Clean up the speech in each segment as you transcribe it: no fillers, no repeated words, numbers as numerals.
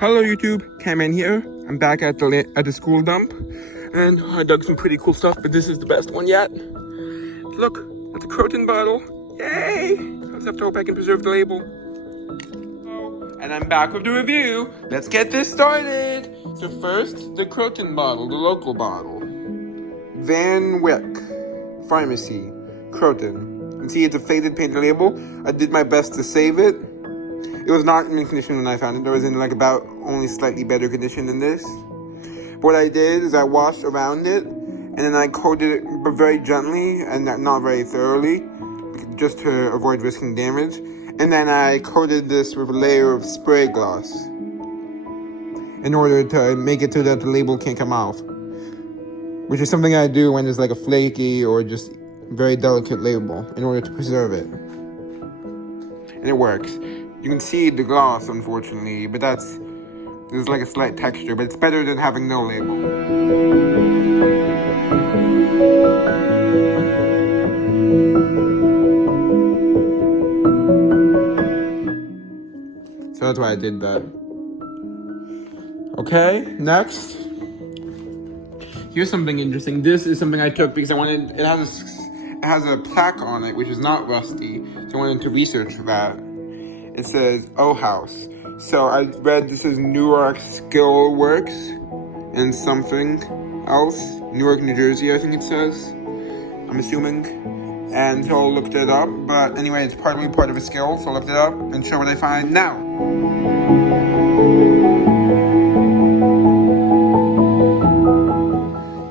Hello YouTube, Cameron here. I'm back at the school dump, and I dug some pretty cool stuff, but this is the best one yet. Look, it's a Croton bottle. Yay! I just have to hope I can preserve the label. And I'm back with the review. Let's get this started. So first, the Croton bottle, the local bottle. Van Wyck Pharmacy, Croton. You can see it's a faded painted label. I did my best to save it. It was not in mint condition when I found it. It was in like about only slightly better condition than this. But what I did is I washed around it, and then I coated it very gently and not very thoroughly, just to avoid risking damage. And then I coated this with a layer of spray gloss in order to make it so that the label can't come off, which is something I do when there's like a flaky or just very delicate label in order to preserve it. And it works. You can see the gloss, unfortunately, but there's like a slight texture, but it's better than having no label. So that's why I did that. Okay, next. Here's something interesting. This is something I took because it has a plaque on it, which is not rusty, so I wanted to research that. It says O House. So I read this is Newark Skill Works and something else. Newark, New Jersey, I think it says. I'm assuming. And so I looked it up. But anyway, it's partly part of a skill, so I looked it up and show what I find now.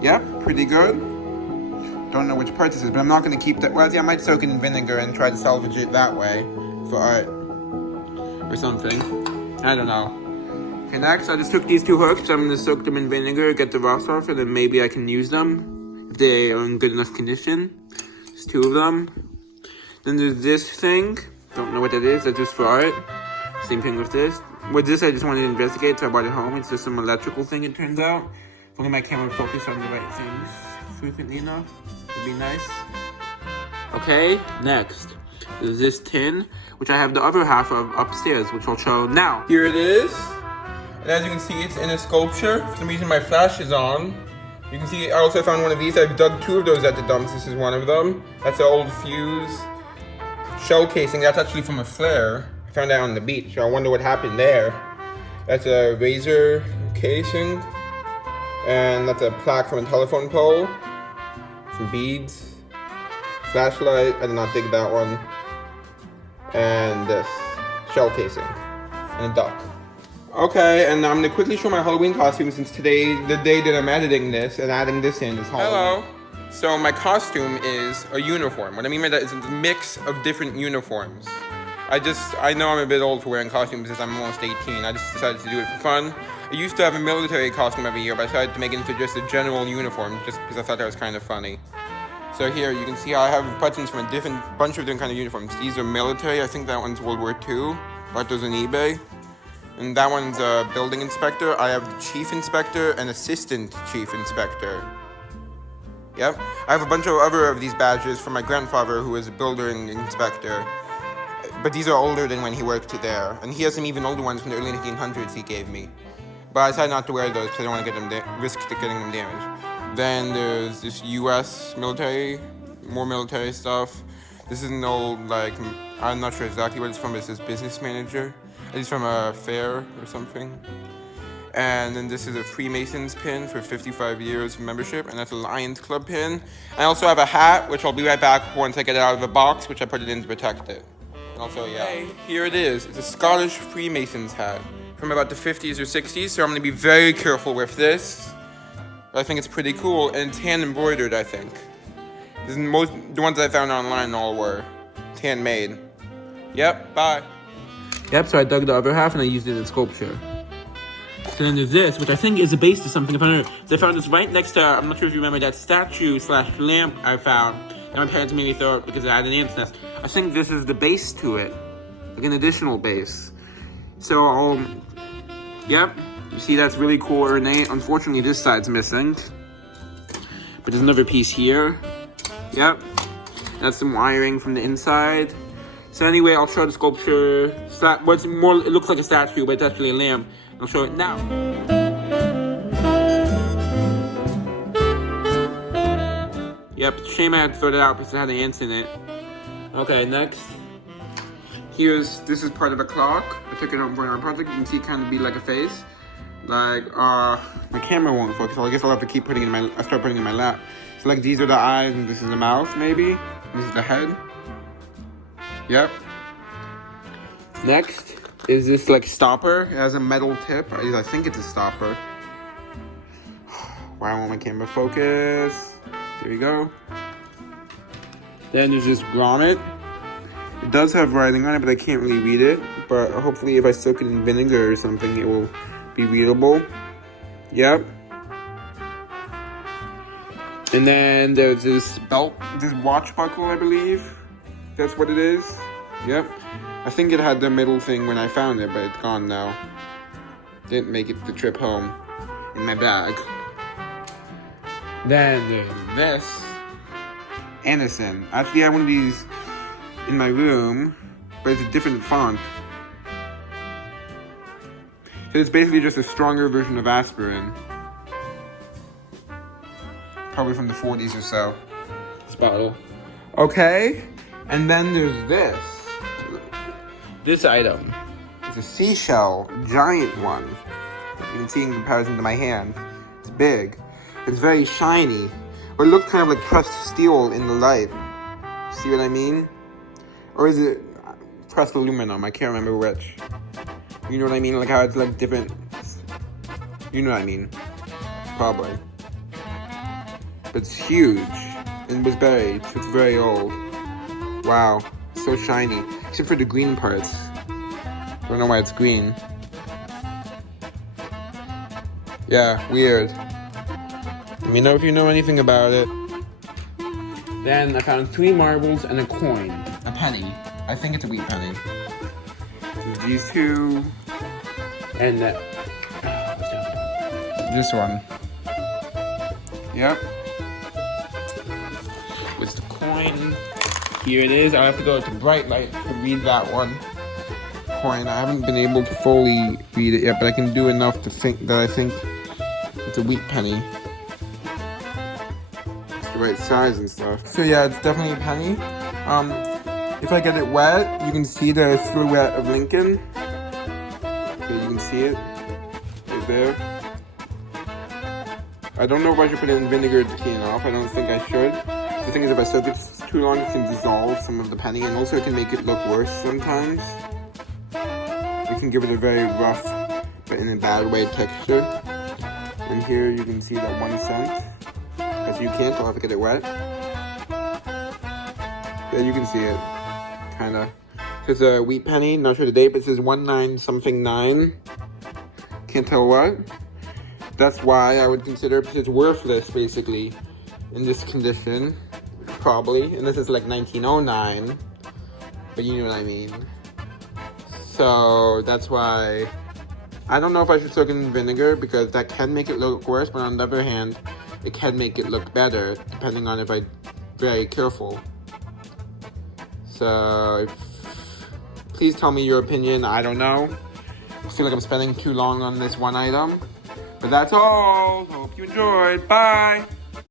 Yep, pretty good. Don't know which part this is, but I'm not going to keep that. Well, yeah, I might soak it in vinegar and try to salvage it that way for art or something. I don't know. Okay, next, I just took these two hooks. I'm going to soak them in vinegar, get the rust off, and then maybe I can use them if they are in good enough condition. There's two of them. Then there's this thing. Don't know what that is. That's just for art. Same thing with this. With this, I just wanted to investigate, so I brought it home. It's just some electrical thing, it turns out. If only my camera focused on the right things frequently enough. It'd be nice. Okay, next. There's this tin, which I have the other half of upstairs, which I'll show now. Here it is. And as you can see, it's in a sculpture. For some reason, my flash is on. You can see, I also found one of these. I've dug two of those at the dumps. This is one of them. That's an old fuse shell casing. That's actually from a flare. I found that on the beach. So I wonder what happened there. That's a razor casing. And that's a plaque from a telephone pole. Some beads. Flashlight. I did not dig that one. And this shell casing and a duck. Okay, and I'm gonna quickly show my Halloween costume since today, the day that I'm editing this and adding this in, is Halloween. Hello. So my costume is a uniform. What I mean by that is it's a mix of different uniforms. I know I'm a bit old for wearing costumes since I'm almost 18. I just decided to do it for fun. I used to have a military costume every year, but I decided to make it into just a general uniform just because I thought that was kind of funny. So here you can see I have buttons from a bunch of different kind of uniforms. These are military. I think that one's World War II. Bought those on eBay. And that one's a building inspector. I have the chief inspector and assistant chief inspector. Yep. I have a bunch of other of these badges from my grandfather, who was a building inspector. But these are older than when he worked there. And he has some even older ones from the early 1900s he gave me. But I decided not to wear those because I don't want to get them risk getting them damaged. Then there's this U.S. military, more military stuff. This is an old, like, I'm not sure exactly what it's from, but it says business manager. It's from a fair or something. And then this is a Freemasons pin for 55 years of membership, and that's a Lions Club pin. I also have a hat, which I'll be right back once I get it out of the box, which I put it in to protect it. And also, yeah. Hey, here it is. It's a Scottish Freemasons hat from about the 50s or 60s, so I'm going to be very careful with this. I think it's pretty cool, and it's hand embroidered, I think. The ones I found online all were handmade. Yep, bye. Yep, so I dug the other half and I used it in sculpture. So then there's this, which I think is a base to something. So I found this right next to, I'm not sure if you remember that statue/lamp I found that my parents made me throw it because I had an ant's nest. I think this is the base to it, like an additional base. So, yep. You see, that's really cool, ornate. Unfortunately, this side's missing. But there's another piece here. Yep. That's some wiring from the inside. So anyway, I'll show the sculpture. It looks like a statue, but it's actually a lamp. I'll show it now. Yep, it's a shame I had to throw it out because it had ants in it. Okay, next. This is part of the clock. I took it home for another project. You can see it kind of be like a face. Like, my camera won't focus, so I guess I'll have to keep putting it in I start putting it in my lap. So like these are the eyes and this is the mouth, maybe. This is the head. Yep. Next is this like stopper. It has a metal tip. I think it's a stopper. Why won't my camera focus? There we go. Then there's this grommet. It does have writing on it, but I can't really read it. But hopefully if I soak it in vinegar or something, it will be readable. Yep. And then there's this belt, this watch buckle, I believe. That's what it is. Yep. I think it had the middle thing when I found it, but it's gone now. Didn't make it the trip home in my bag. Then there's this. Anderson. I actually have one of these in my room, but it's a different font. So it's basically just a stronger version of aspirin. Probably from the 40s or so. This bottle. Okay. And then there's this. This item. It's a Seashell, giant one. You can see in comparison to my hand. It's big. It's very shiny. Or it looks kind of like pressed steel in the light. See what I mean? Or is it pressed aluminum? I can't remember which. You know what I mean? Like how it's like different. You know what I mean? Probably. But it's huge. And was buried. So it's very old. Wow. So shiny. Except for the green parts. I don't know why it's green. Yeah, weird. Let me know if you know anything about it. Then I found 3 marbles and a coin. A penny. I think it's a wheat penny. So these 2. And this one. Yep. With the coin. Here it is. I have to go to bright light to read that one. Coin. I haven't been able to fully read it yet, but I can do enough to think that I think it's a wheat penny. Right size and stuff. So yeah, it's definitely a penny. If I get it wet, you can see the silhouette of Lincoln. Okay, you can see it right there. I don't know if I should put it in vinegar to clean it off. I don't think I should. The thing is, if I soak it too long, it can dissolve some of the penny, and also it can make it look worse sometimes. It can give it a very rough, but in a bad way, texture. And here you can see that 1 cent. If you can't, I'll have to get it wet. Yeah, you can see it. Kinda. It's a wheat penny, not sure the date, but it says 19 something 9. Can't tell what. That's why I would consider, because it's worthless, basically, in this condition. Probably. And this is like 1909. But you know what I mean. So, that's why I don't know if I should soak it in vinegar, because that can make it look worse, but on the other hand, it can make it look better, depending on if I'm very careful. So, please tell me your opinion. I don't know. I feel like I'm spending too long on this one item. But that's all. Hope you enjoyed. Bye!